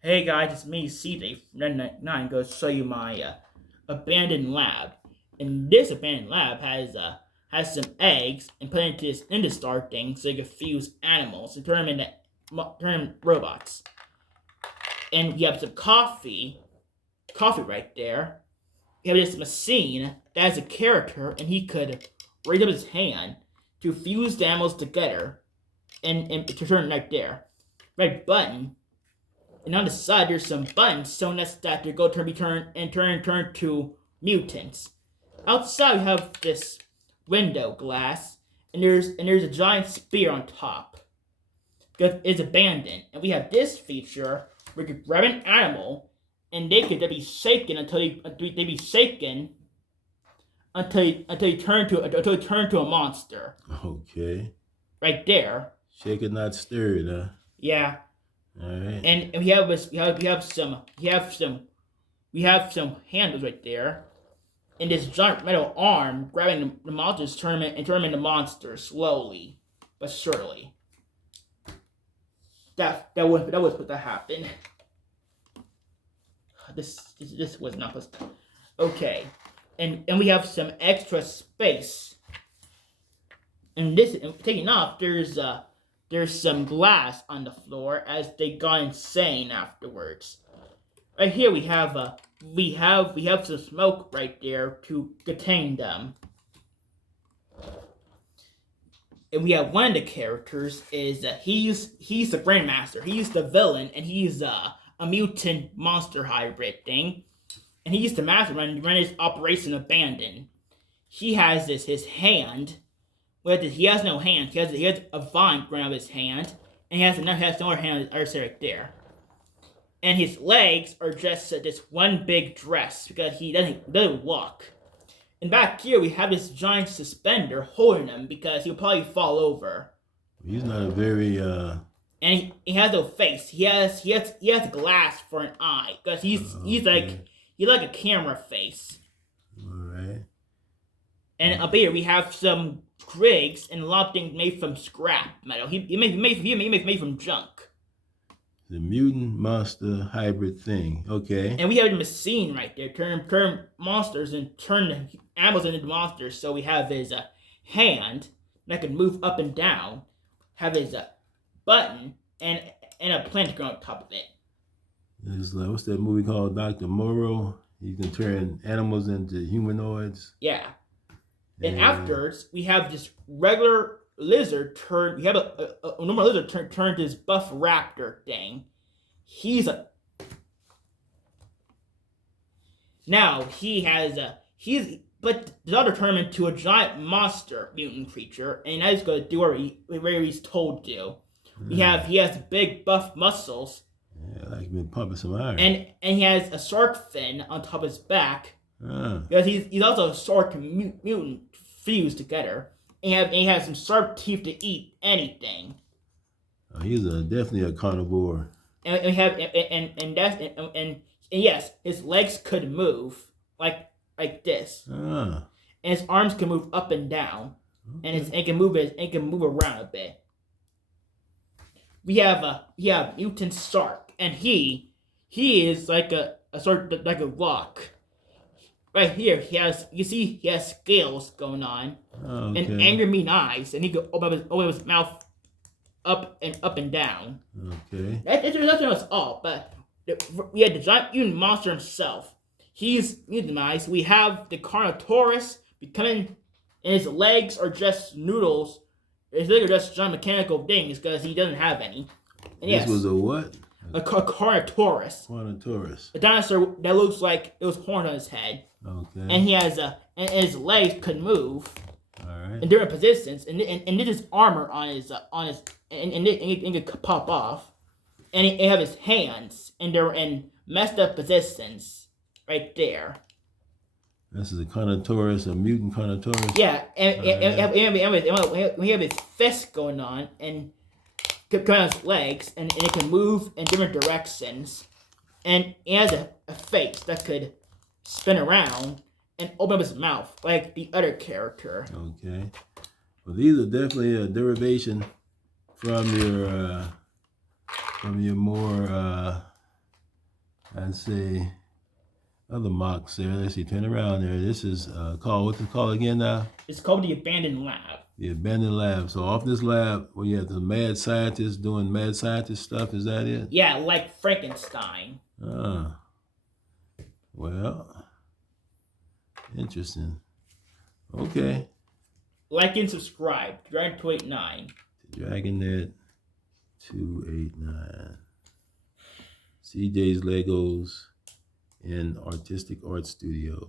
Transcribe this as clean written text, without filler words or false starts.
Hey guys, it's me, CJ from 999. Go show you my abandoned lab. And this abandoned lab has some eggs and put into this Industar thing so you can fuse animals and turn them into robots. And we have some coffee right there. We have this machine that has a character, and he could raise up his hand to fuse the animals together and to turn right there. Red button. And on the side, there's some buttons showing us that they're going to be turned to mutants. Outside, we have this window glass, and there's a giant spear on top because it's abandoned. And we have this feature where you could grab an animal, and they could be shaken until they be shaken until you turn to a monster. Okay. Right there. Shaken, not stirred, huh? Yeah. All right. And we have some handles right there, and this giant metal arm grabbing the monsters, turn them into monsters slowly but surely. That was what that happened. This was not supposed to. Okay, and we have some extra space. And taking off, there's some glass on the floor as they got insane afterwards. Right here we have some smoke right there to contain them. And we have one of the characters is he's the Grandmaster. He's the villain, and he's a mutant monster hybrid thing. And he used to run his Operation Abandon. He has his hand. He has no hand. He has a vine growing out of his hand, and he has another hand right there. And his legs are just this one big dress because he doesn't walk. And back here we have this giant suspender holding him because he'll probably fall over. He's not a very And he has no face. He has glass for an eye because he's like a camera face. All right. And up here we have some twigs and a lot of things made from scrap metal. He made from junk. The mutant monster hybrid thing. Okay. And we have a machine right there, turn monsters and turn the animals into monsters. So we have his hand that can move up and down, have his button, and a plant growing on top of it. It's like, what's that movie called, Dr. Moreau? You can turn animals into humanoids. Yeah. And afterwards, we have this regular lizard we have a normal lizard turned to this buff raptor thing. But the other turned him into a giant monster mutant creature, and now he's going to do where he's told to. He has big buff muscles. Yeah, like he's been pumping some iron. And he has a shark fin on top of his back. Because he's also a shark and mutant fused together. And he has some sharp teeth to eat anything. Oh, he's definitely a carnivore. And yes, his legs could move like this. And his arms can move up and down. Okay. And it can move around a bit. We have mutant shark, and he is like a sort of like a rock. Right here, he has scales going on, and angry mean eyes, and he can open his mouth up and down. Okay. That's not all, but we had the giant mutant monster himself. He's mutantized. We have the Carnotaurus becoming, and his legs are just noodles. His legs are just giant mechanical things because he doesn't have any. And this was a what? A Carnotaurus. Carnotaurus. A dinosaur that looks like it was horns on his head. Okay. And he has and his legs could move. All right. In different positions, and this is armor on his and it could pop off, and he have his hands, and they're in messed up positions right there. This is a Carnotaurus, a mutant Carnotaurus. Yeah, and we have his fist going on, and kind of his legs, and it can move in different directions, and he has a face that could spin around and open up his mouth like the other character. Okay. Well, these are definitely a derivation from your more I'd say other mocks there. Let's see, turn around there. This is called, what's it called again now? It's called the Abandon Lab. The Abandon Lab. So off this lab, where you have the mad scientists doing mad scientist stuff, is that it? Yeah, like Frankenstein. Ah, well, interesting. Okay. Like and subscribe. Dragon289. DragonNet 289. CJ's Legos and Artistic Art Studio.